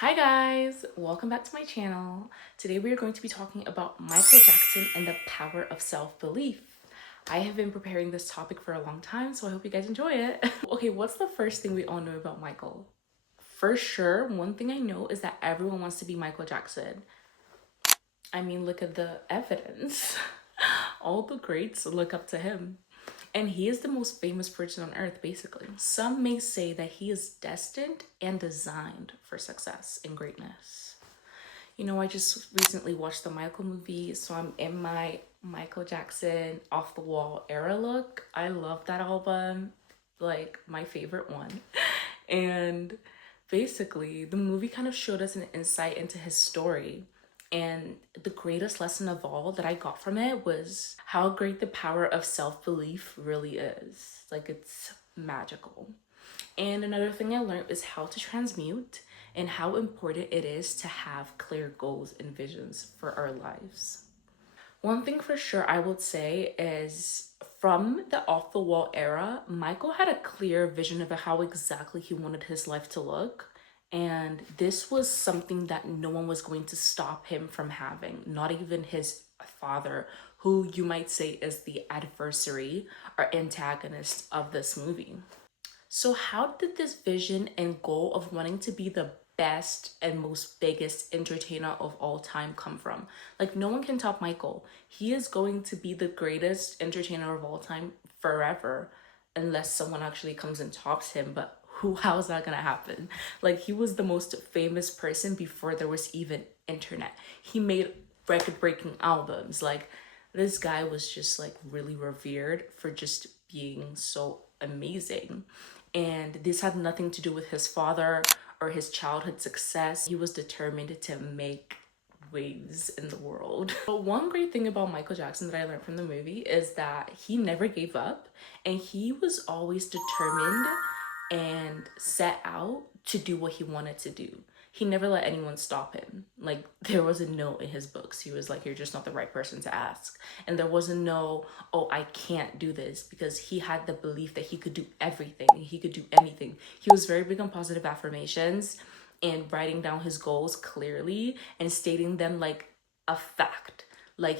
Hi guys, welcome back to my channel. Today we are going to be talking about Michael Jackson and the power of self-belief. I have been preparing this topic for a long time, so I hope you guys enjoy it. Okay, what's the first thing we all know about Michael? For sure, one thing I know is that everyone wants to be Michael Jackson. I mean, look at the evidence. All the greats look up to him. And he is the most famous person on earth, basically. Some may say that he is destined and designed for success and greatness. You know, I just recently watched the Michael movie, so I'm in my Michael Jackson off the wall era look. I love that album, like my favorite one. And basically, the movie kind of showed us an insight into his story. And the greatest lesson of all that I got from it was how great the power of self belief really is. Like, it's magical. And another thing I learned is how to transmute and how important it is to have clear goals and visions for our lives. One thing for sure I would say is from the off the wall era, Michael had a clear vision of how exactly he wanted his life to look. And this was something that no one was going to stop him from having, not even his father, who you might say is the adversary or antagonist of this movie. So, how did this vision and goal of wanting to be the best and most biggest entertainer of all time come from? Like, no one can top Michael. He is going to be the greatest entertainer of all time forever, unless someone actually comes and tops him. But how's that gonna happen? Like, he was the most famous person before there was even internet. He made record breaking albums. Like, this guy was just like really revered for just being so amazing. And this had nothing to do with his father or his childhood success. He was determined to make waves in the world. But one great thing about Michael Jackson that I learned from the movie is that he never gave up and he was always determined and set out to do what he wanted to do. He never let anyone stop him. Like, there was a no in his books. He was like, you're just not the right person to ask. And there was a no, oh, I can't do this, because he had the belief that he could do everything. He could do anything. He was very big on positive affirmations and writing down his goals clearly and stating them like a fact. Like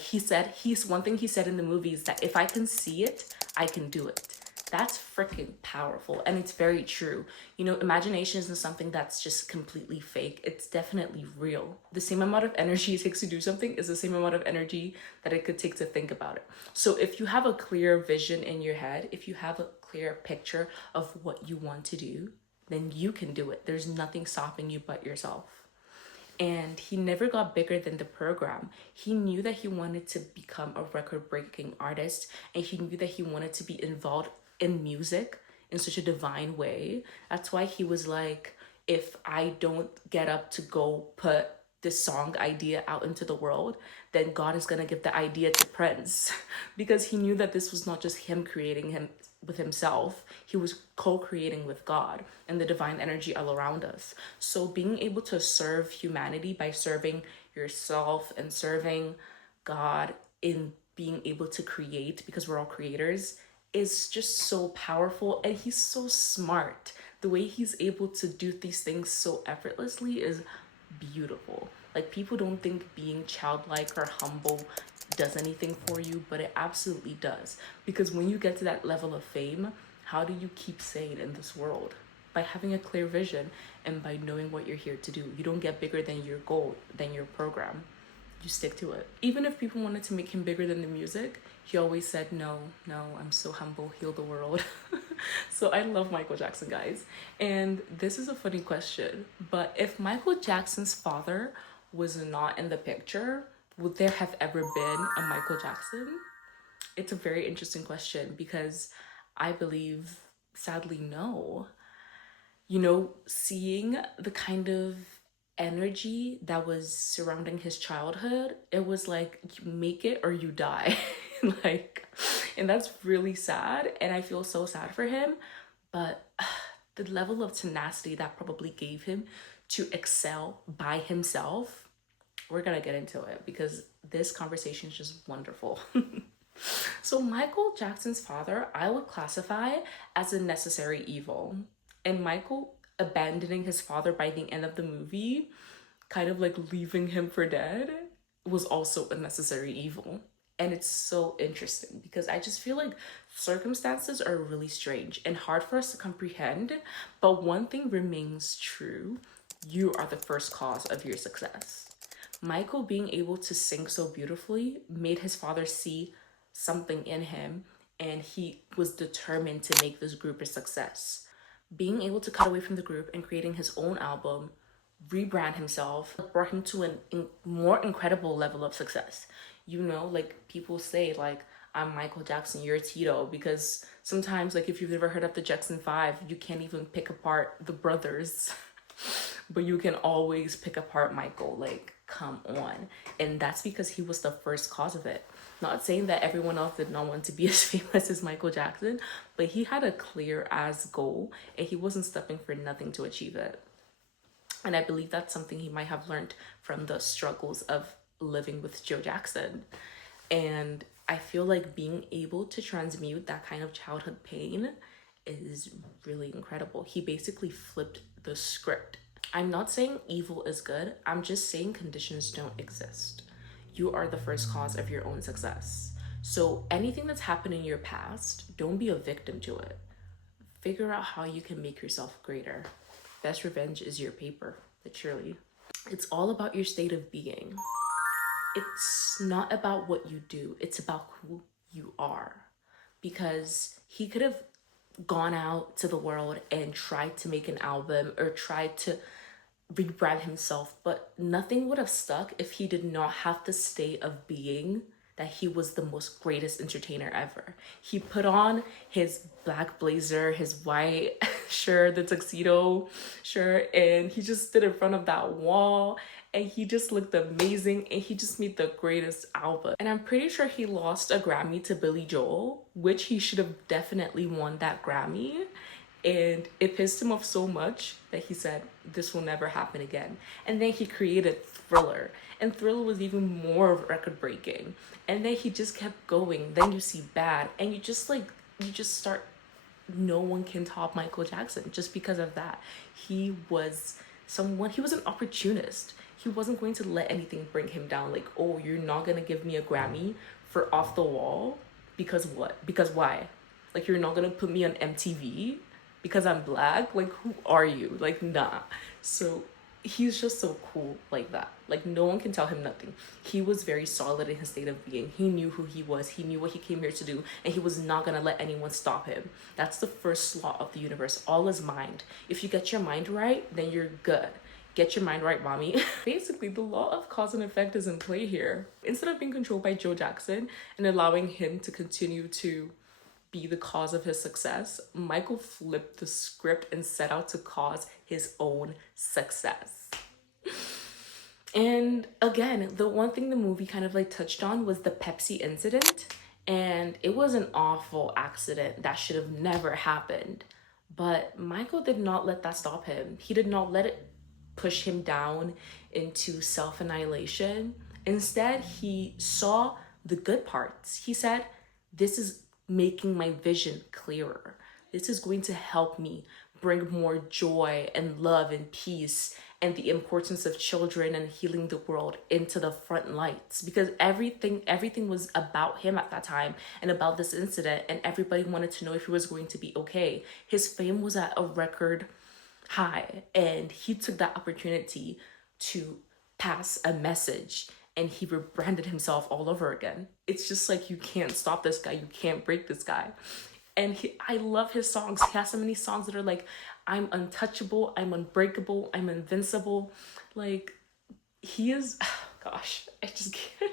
one thing he said in the movie is that if I can see it, I can do it. That's freaking powerful. And it's very true. You know, imagination isn't something that's just completely fake. It's definitely real. The same amount of energy it takes to do something is the same amount of energy that it could take to think about it. So if you have a clear vision in your head, if you have a clear picture of what you want to do, then you can do it. There's nothing stopping you but yourself. And he never got bigger than the program. He knew that he wanted to become a record breaking artist, and he knew that he wanted to be involved in music in such a divine way. That's why he was like, if I don't get up to go put this song idea out into the world, then God is going to give the idea to Prince. Because he knew that this was not just him creating him with himself, he was co-creating with God and the divine energy all around us. So being able to serve humanity by serving yourself and serving God in being able to create, because we're all creators, is just so powerful. And he's so smart. The way he's able to do these things so effortlessly is beautiful. Like, people don't think being childlike or humble does anything for you, but it absolutely does. Because when you get to that level of fame, how do you keep sane in this world? By having a clear vision and by knowing what you're here to do. You don't get bigger than your goal, than your program. You stick to it. Even if people wanted to make him bigger than the music, he always said, no, I'm so humble, heal the world. So I love Michael Jackson, guys. And this is a funny question, but if Michael Jackson's father was not in the picture, would there have ever been a Michael Jackson? It's a very interesting question, because I believe, sadly, no. You know, seeing the kind of energy that was surrounding his childhood, it was like, you make it or you die. Like, and that's really sad. And I feel so sad for him. But the level of tenacity that probably gave him to excel by himself, we're gonna get into it because this conversation is just wonderful. So Michael Jackson's father, I would classify as a necessary evil. And Michael abandoning his father by the end of the movie, kind of like leaving him for dead, was also a necessary evil. And it's so interesting because I just feel like circumstances are really strange and hard for us to comprehend. But one thing remains true: you are the first cause of your success. Michael being able to sing so beautifully made his father see something in him, and he was determined to make this group a success. Being able to cut away from the group and creating his own album, rebrand himself, brought him to more incredible level of success. You know, like people say, like, I'm Michael Jackson, you're Tito, because sometimes, like, if you've never heard of the Jackson 5, you can't even pick apart the brothers, but you can always pick apart Michael. Like, come on. And that's because he was the first cause of it. Not saying that everyone else did not want to be as famous as Michael Jackson, but he had a clear as goal and he wasn't stepping for nothing to achieve it. And I believe that's something he might have learned from the struggles of living with Joe Jackson. And I feel like being able to transmute that kind of childhood pain is really incredible. He basically flipped the script. I'm not saying evil is good, I'm just saying conditions don't exist. You are the first cause of your own success. So anything that's happened in your past, don't be a victim to it. Figure out how you can make yourself greater. Best revenge is your paper, literally. It's all about your state of being. It's not about what you do, it's about who you are. Because he could have gone out to the world and tried to make an album or tried to rebrand himself, but nothing would have stuck if he did not have the state of being that he was the most greatest entertainer ever. He put on his black blazer, his white shirt, the tuxedo shirt, and he just stood in front of that wall and he just looked amazing and he just made the greatest album. And I'm pretty sure he lost a Grammy to Billy Joel, which he should have definitely won that Grammy. And it pissed him off so much that he said, this will never happen again. And then he created Thriller. And Thriller was even more record breaking. And then he just kept going. Then you see Bad. And you just start, no one can top Michael Jackson just because of that. He was an opportunist. He wasn't going to let anything bring him down. Like, oh, you're not going to give me a Grammy for Off the Wall? Because what? Because why? Like, you're not going to put me on MTV? Because I'm black? Like, who are you? Like, nah. So he's just so cool like that. Like, no one can tell him nothing. He was very solid in his state of being. He knew who he was. He knew what he came here to do. And he was not going to let anyone stop him. That's the first law of the universe. All is mind. If you get your mind right, then you're good. Get your mind right, mommy. Basically, the law of cause and effect is in play here. Instead of being controlled by Joe Jackson and allowing him to continue to be the cause of his success, Michael flipped the script and set out to cause his own success. And again, the one thing the movie kind of like touched on was the Pepsi incident. And it was an awful accident that should have never happened. But Michael did not let that stop him. He did not let it push him down into self-annihilation. Instead, he saw the good parts. He said, this is making my vision clearer. This is going to help me bring more joy and love and peace and the importance of children and healing the world into the front lights, because everything was about him at that time and about this incident, and everybody wanted to know if he was going to be okay. His fame was at a record high and he took that opportunity to pass a message, and he rebranded himself all over again. It's just like, you can't stop this guy. You can't break this guy. And I love his songs. He has so many songs that are like, I'm untouchable, I'm unbreakable, I'm invincible. Like, he is, oh gosh, I just can't.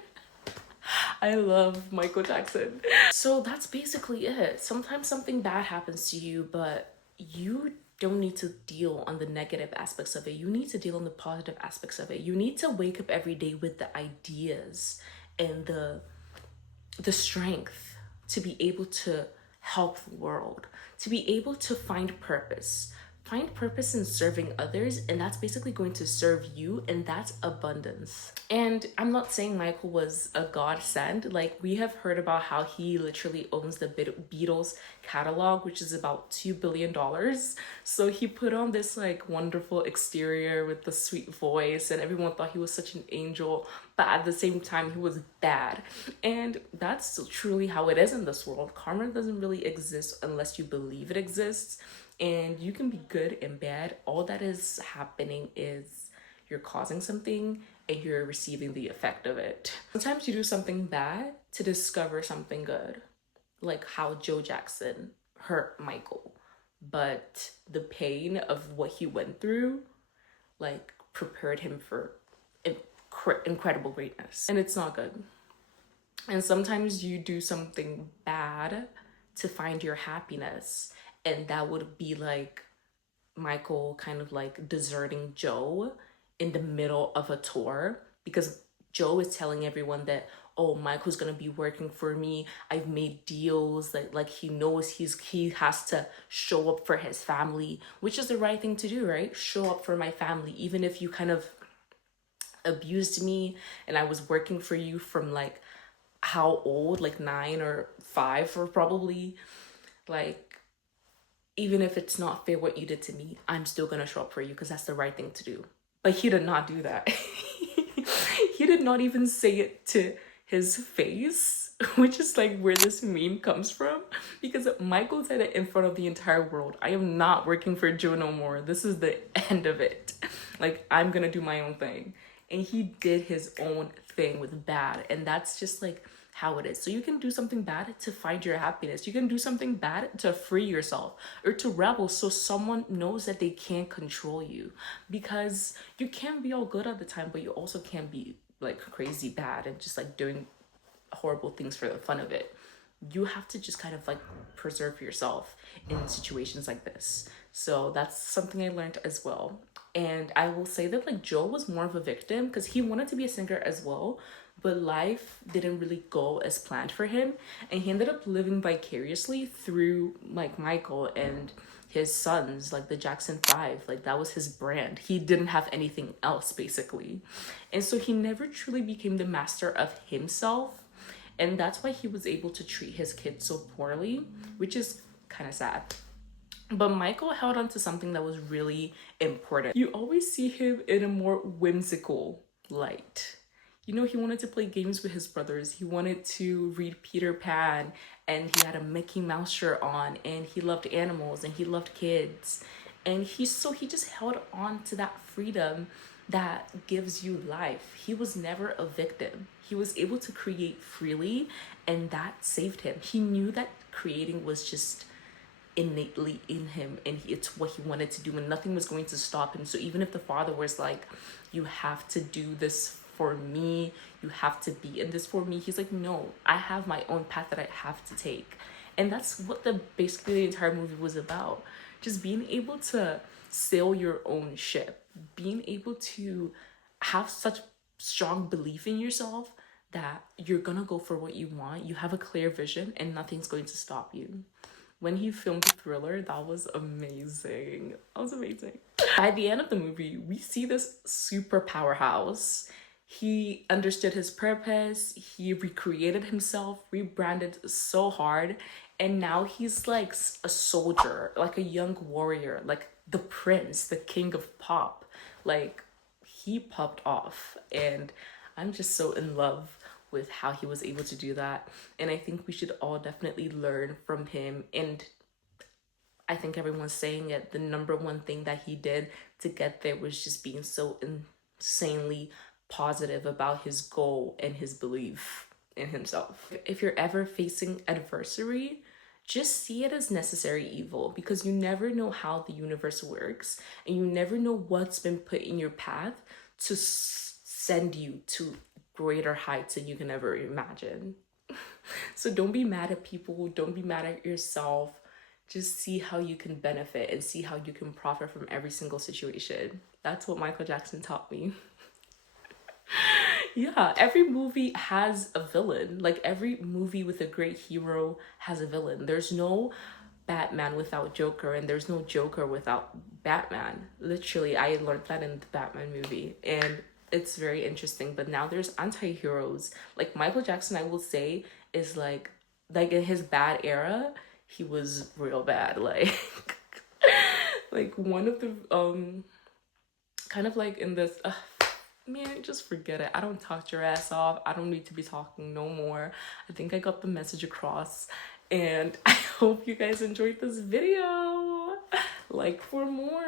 I love Michael Jackson. So that's basically it. Sometimes something bad happens to you, but you don't need to deal on the negative aspects of it. You need to deal on the positive aspects of it. You need to wake up every day with the ideas and the strength to be able to help the world, to be able to find purpose. Find purpose in serving others, and that's basically going to serve you, and that's abundance. And I'm not saying Michael was a godsend. Like, we have heard about how he literally owns the Beatles catalog, which is about $2 billion. So he put on this like wonderful exterior with the sweet voice, and everyone thought he was such an angel, but at the same time he was bad. And that's truly how it is in this world. Karma doesn't really exist unless you believe it exists, and you can be good and bad. All that is happening is you're causing something and you're receiving the effect of it. Sometimes you do something bad to discover something good, like how Joe Jackson hurt Michael, but the pain of what he went through like prepared him for incredible greatness, and it's not good. And sometimes you do something bad to find your happiness, and that would be like Michael kind of like deserting Joe in the middle of a tour, because Joe is telling everyone that, oh, Michael's gonna be working for me. I've made deals that like he knows he has to show up for his family, which is the right thing to do, right? Show up for my family, even if you kind of abused me and I was working for you from like how old, like 9 or 5, or probably, like, even if it's not fair what you did to me, I'm still gonna show up for you because that's the right thing to do. But he did not do that. He did not even say it to his face, which is like where this meme comes from, because Michael said it in front of the entire world. I am not working for Joe no more. This is the end of it. Like, I'm gonna do my own thing. And he did his own thing with bad, and that's just like how it is. So you can do something bad to find your happiness. You can do something bad to free yourself or to rebel so someone knows that they can't control you, because you can't be all good at the time, but you also can't be like crazy bad and just like doing horrible things for the fun of it. You have to just kind of like preserve yourself in situations like this. So that's something I learned as well. And I will say that like Joe was more of a victim because he wanted to be a singer as well, but life didn't really go as planned for him, and he ended up living vicariously through like Michael and his sons, like the Jackson 5. Like, that was his brand. He didn't have anything else basically, and so he never truly became the master of himself, and that's why he was able to treat his kids so poorly, which is kind of sad. But Michael held on to something that was really important. You always see him in a more whimsical light. You know, he wanted to play games with his brothers. He wanted to read Peter Pan, and he had a Mickey Mouse shirt on, and he loved animals, and he loved kids. And he just held on to that freedom that gives you life. He was never a victim. He was able to create freely, and that saved him. He knew that creating was just innately in him, and it's what he wanted to do, and nothing was going to stop him. So even if the father was like, you have to do this for me, you have to be in this for me, he's like, no, I have my own path that I have to take. And that's what basically the entire movie was about. Just being able to sail your own ship, being able to have such strong belief in yourself that you're gonna go for what you want. You have a clear vision and nothing's going to stop you. When he filmed Thriller, that was amazing. That was amazing. By the end of the movie, we see this super powerhouse. He understood his purpose. He recreated himself, rebranded so hard. And now he's like a soldier, like a young warrior, like the prince, the king of pop. Like, he popped off. And I'm just so in love with how he was able to do that, and I think we should all definitely learn from him. And I think everyone's saying it, the number one thing that he did to get there was just being so insanely positive about his goal and his belief in himself. If you're ever facing adversity, just see it as necessary evil, because you never know how the universe works, and you never know what's been put in your path to send you to greater heights than you can ever imagine. So don't be mad at people, don't be mad at yourself. Just see how you can benefit and see how you can profit from every single situation. That's what Michael Jackson taught me. Yeah, every movie has a villain. Like, every movie with a great hero has a villain. There's no Batman without Joker, and there's no Joker without Batman. Literally, I learned that in the Batman movie, and it's very interesting. But now there's anti-heroes. Like Michael Jackson, I will say, is like in his bad era, he was real bad. Like like one of the kind of like in this man, just forget it. I don't talk your ass off. I don't need to be talking no more. I think I got the message across, and I hope you guys enjoyed this video. Like for more.